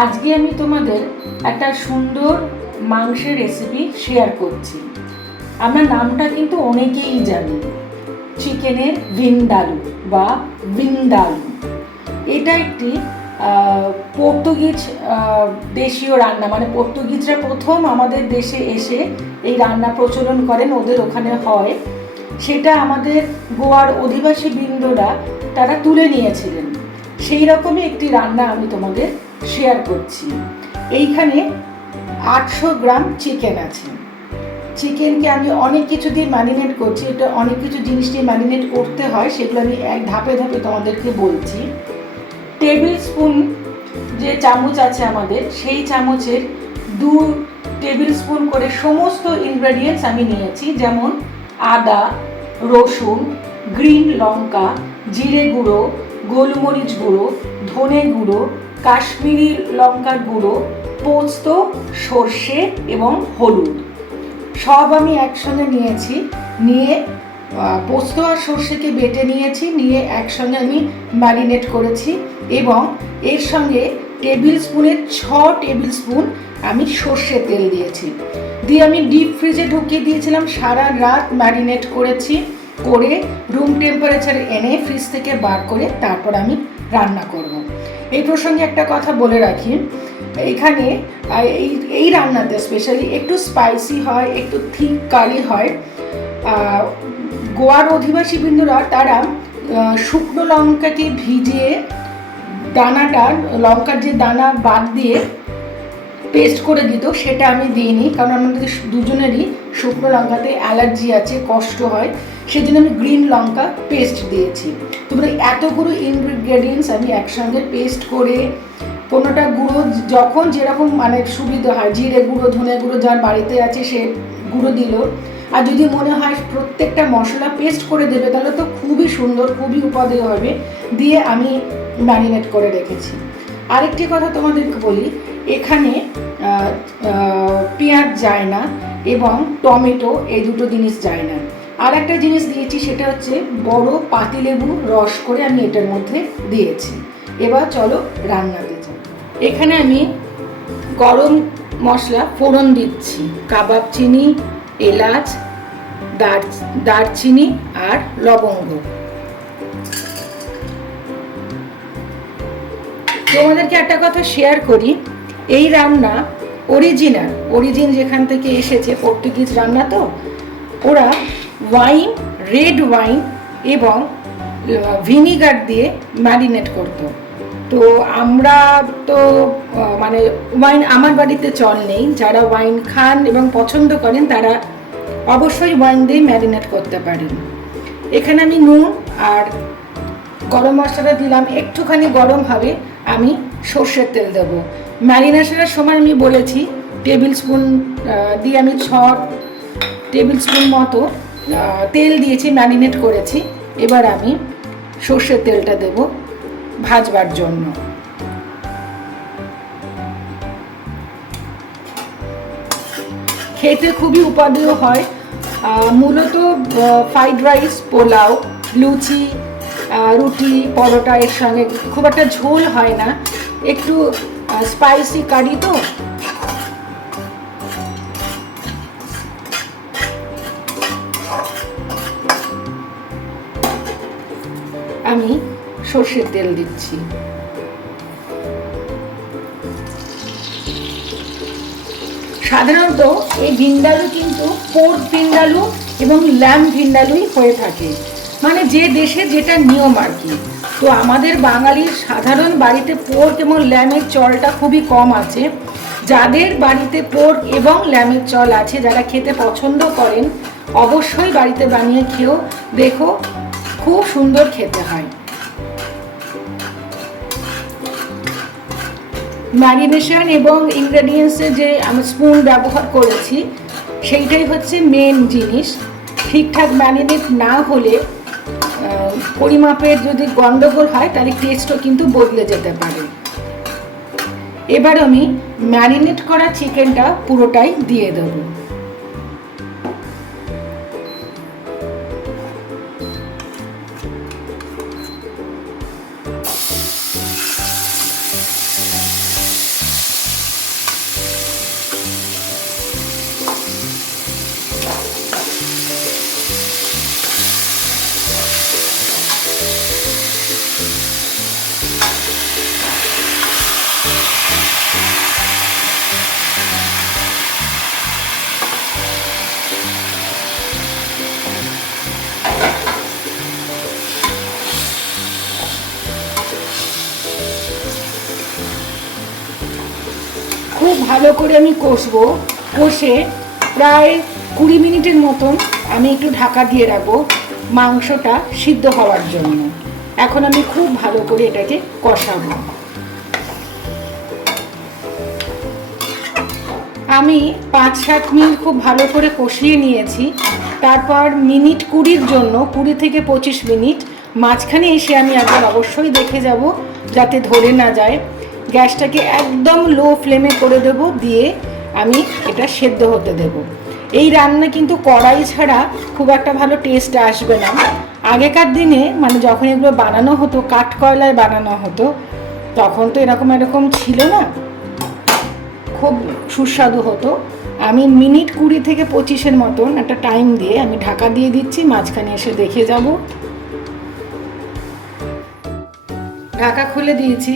আজকে আমি তোমাদের একটা সুন্দর মাংসের রেসিপি শেয়ার করছি। আমার নামটা কিন্তু অনেকেই জানি, চিকেনের ভিন্ডালু বা ভিন্দালু। এটা একটি পর্তুগিজ দেশীয় রান্না, মানে পর্তুগিজরা প্রথম আমাদের দেশে এসে এই রান্না প্রচলন করেন, ওদের ওখানে হয়। সেটা আমাদের গোয়ার অধিবাসী বৃন্দরা তারা তুলে নিয়েছিলেন। সেই রকমই একটি রান্না আমি তোমাদের শেয়ার করছি। এইখানে 800 গ্রাম চিকেন আছে। চিকেনকে আমি অনেক কিছু দিয়ে ম্যারিনেট করছি, এটা অনেক কিছু জিনিস দিয়ে ম্যারিনেট করতে হয়, সেগুলো আমি এক ধাপে ধাপে তোমাদেরকে বলছি। টেবিল স্পুন যে চামচ আছে আমাদের, সেই চামচের 2 টেবিল স্পুন করে সমস্ত ইনগ্রেডিয়েন্টস আমি নিয়েছি, যেমন আদা, রসুন, গ্রিন লঙ্কা, জিরে গুঁড়ো, গোলমরিচ গুঁড়ো, ধনে গুঁড়ো, কাশ্মীরি লঙ্কার গুঁড়ো, পোস্ত, সর্ষে এবং হলুদ সব আমি একসঙ্গে নিয়েছি। নিয়ে পোস্ত আর সর্ষেকে বেটে নিয়েছি, নিয়ে একসঙ্গে আমি ম্যারিনেট করেছি। এবং এর সঙ্গে টেবিল স্পুনের 6 টেবিল স্পুন আমি সর্ষের তেল দিয়েছি। দিয়ে আমি ডিপ ফ্রিজে ঢুকিয়ে দিয়েছিলাম, সারা রাত ম্যারিনেট করেছি, করে রুম টেম্পারেচার এনে ফ্রিজ থেকে বার করে তারপর আমি রান্না করব। এই প্রসঙ্গে একটা কথা বলে রাখি, এখানে এই রান্নাতে স্পেশালি একটু স্পাইসি হয়, একটু থিক কারি হয়। গোয়ার অধিবাসী বৃন্দরা তারা শুকনো লঙ্কাকে ভিজিয়ে দানাটা, লঙ্কার যে দানা বাদ দিয়ে পেস্ট করে দিত, সেটা আমি দিইনি, কারণ আমাদের দুজনেরই শুকনো লঙ্কাতে অ্যালার্জি আছে, কষ্ট হয়, সেজন্য আমি গ্রিন লঙ্কা পেস্ট দিয়েছি। তোমরা এতগুলো ইনগ্রেডিয়েন্টস আমি একসঙ্গে পেস্ট করে, কোনোটা গুঁড়ো যখন যেরকম মানে সুবিধা হয়, জিরে গুঁড়ো, ধনে গুঁড়ো যার বাড়িতে আছে সে গুঁড়ো দিল, আর যদি মনে হয় প্রত্যেকটা মশলা পেস্ট করে দেবে তাহলে তো খুবই সুন্দর, খুবই উপাদেয় হবে, দিয়ে আমি ম্যারিনেট করে রেখেছি। আরেকটি কথা তোমাদেরকে বলি, এখানে পেঁয়াজ যায় না এবং টমেটো, এই দুটো জিনিস যায় না। আর একটা জিনিস দিয়েছি, সেটা হচ্ছে বড় পাতিলেবু রস করে আমি এটার মধ্যে দিয়েছি। এবার চলো রান্নাতে যাই। এখানে আমি গরম মশলা ফোড়ন দিচ্ছি, কাবাব চিনি, এলাচ, দারচিনি আর লবঙ্গ। তোমাদেরকে একটা কথা শেয়ার করি, এই রান্না অরিজিন যেখান থেকে এসেছে, পর্তুগিজ রান্না, তো ওরা ওয়াইন, রেড ওয়াইন এবং ভিনিগার দিয়ে ম্যারিনেট করতো। তো আমরা তো মানে ওয়াইন আমার বাড়িতে চল নেই, যারা ওয়াইন খান এবং পছন্দ করেন তারা অবশ্যই ওয়াইন দিয়ে ম্যারিনেট করতে পারেন। এখানে আমি নুন আর গরম মশলাটা দিলাম, একটুখানি গরম হবে আমি সর্ষের তেল দেবো। ম্যারিনেশনের সময় আমি বলেছি টেবিল স্পুন দিয়ে আমি 6 টেবিল স্পুন মতো তেল দিয়েছি, ম্যারিনেট করেছি। এবার আমি সর্ষের তেলটা দেব ভাজবার জন্য। খেতে খুবই উপাদেয় হয়। মূলত ফ্রাইড রাইস, পোলাও, লুচি, রুটি, পরোটা এর সঙ্গে খুব একটা ঝোল হয় না, একটু স্পাইসি কারি তো। আমি সর্ষের তেল দিচ্ছি। সাধারণত এই ভিন্ডালু কিন্তু পোর্ক ভিন্ডালু এবং ল্যাম্ব ভিন্ডালুই হয়ে থাকে, মানে যে দেশে যেটা নিয়ম আর কি। তো আমাদের বাঙালির সাধারণ বাড়িতে পোর্ক এবং ল্যামের চলটা খুবই কম আছে। যাদের বাড়িতে পোর্ক এবং ল্যামের চল আছে, যারা খেতে পছন্দ করেন, অবশ্যই বাড়িতে বানিয়ে খেয়েও দেখো, খুব সুন্দর খেতে হয়। ম্যারিনেশন এবং ইনগ্রেডিয়েন্টসে যে আমি স্পুন ব্যবহার করেছি, সেইটাই হচ্ছে মেন জিনিস। ঠিকঠাক ম্যারিনেট না হলে, পরিমাপের যদি গন্ডগোল হয়, তাহলে টেস্টও কিন্তু বদলে যেতে পারে। এবার আমি ম্যারিনেট করা চিকেনটা পুরোটাই দিয়ে দেবো। খুব ভালো করে আমি কষবো। কষে প্রায় 20 মিনিটের মতন আমি একটু ঢাকা দিয়ে রাখবো মাংসটা সিদ্ধ হওয়ার জন্য। এখন আমি খুব ভালো করে এটাকে কষাবো। আমি 5-7 মিনিট খুব ভালো করে কষিয়ে নিয়েছি। তারপর মিনিট 20-র জন্য 20 থেকে 25 মিনিট মাঝখানে এসে আমি একবার অবশ্যই দেখে যাব যাতে ধরে না যায়। গ্যাসটাকে একদম লো ফ্লেমে করে দেব, দিয়ে আমি এটা সেদ্ধ হতে দেব। এই রান্না কিন্তু কড়াই ছাড়া খুব একটা ভালো টেস্ট আসবে না। আগেকার দিনে মানে যখন এগুলো বানানো হতো কাঠ কয়লায় বানানো হতো, তখন তো এরকম ছিল না, খুব সুস্বাদু হতো। আমি মিনিট 20 থেকে 25-এর মতন একটা টাইম দিয়ে আমি ঢাকা দিয়ে দিচ্ছি, মাঝখানে এসে দেখে যাব। ঢাকা খুলে দিয়েছি,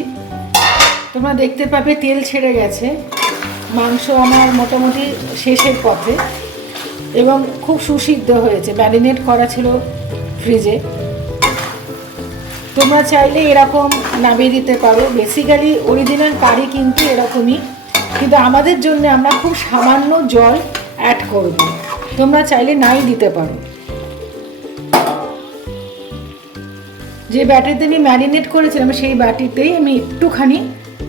তোমরা দেখতে পাবে তেল ছেড়ে গেছে। মাংস আমার মোটামুটি শেষের পথে এবং খুব সুসিদ্ধ হয়েছে, ম্যারিনেট করা ছিল ফ্রিজে। তোমরা চাইলে এরকম নামিয়ে দিতে পারো। বেসিক্যালি অরিজিনাল কারি কিন্তু এরকমই, কিন্তু আমাদের জন্য আমরা খুব সামান্য জল অ্যাড করব। তোমরা চাইলে নাই দিতে পারো। যে বাটিতে আমি ম্যারিনেট করেছিলাম সেই বাটিতেই আমি একটুখানি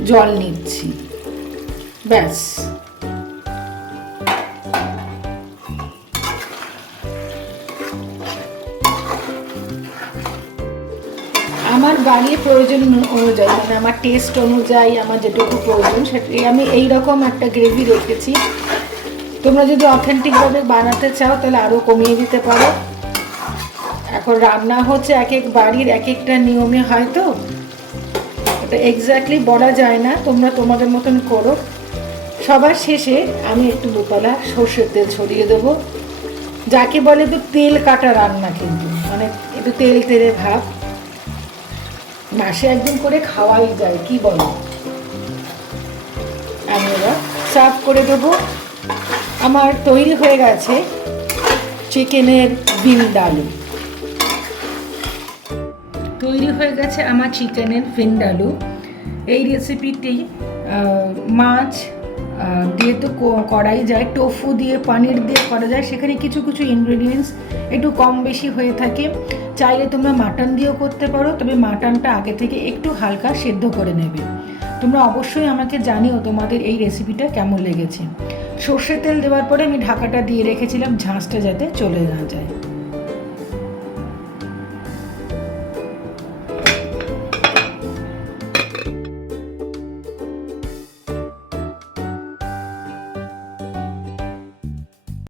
জল নিচ্ছি, ব্যাস। আমার বাড়ির প্রয়োজন অনুযায়ী, মানে আমার টেস্ট অনুযায়ী আমার যেটুকু প্রয়োজন সেটাই আমি এইরকম একটা গ্রেভি রেখেছি। তোমরা যদি অথেন্টিকভাবে বানাতে চাও তাহলে আরও কমিয়ে দিতে পারো। এখন রান্না হচ্ছে এক এক বাড়ির এক একটা নিয়মে, হয়তো এটা এক্স্যাক্টলি বলা যায় না। তোমরা তোমাদের মতন করো। সবার শেষে আমি একটু দুপালা সর্ষের তেল ছড়িয়ে দেবো, যাকে বলে তো তেল কাটা রান্না, কিন্তু মানে একটু তেল তেলে ভাব। মাসে একদিন করে খাওয়াই যায়, কি বলো? আমি এবার সার্ভ করে দেবো। আমার তৈরি হয়ে গেছে চিকেনের ভিন্দালু। তৈরি হয়ে গেছে আমার চিকেনের ভিন্দালু। এই রেসিপিটি মাছ দিয়ে তো করাই যায়, টোফু দিয়ে পনির দিয়ে করা যায়। সেখানে কিছু কিছু ইনগ্রেডিয়েন্টস একটু কম বেশি হয়ে থাকে। চাইলে তোমরা মাটন দিয়েও করতে পারো, তবে মাটনটা আগে থেকে একটু হালকা সেদ্ধ করে নেবে। তোমরা অবশ্যই আমাকে জানিও তোমাদের এই রেসিপিটা কেমন লেগেছে। সর্ষের তেল দেওয়ার পরে আমি ঢাকাটা দিয়ে রেখেছিলাম ঝাঁঝটা যাতে চলে না যায়।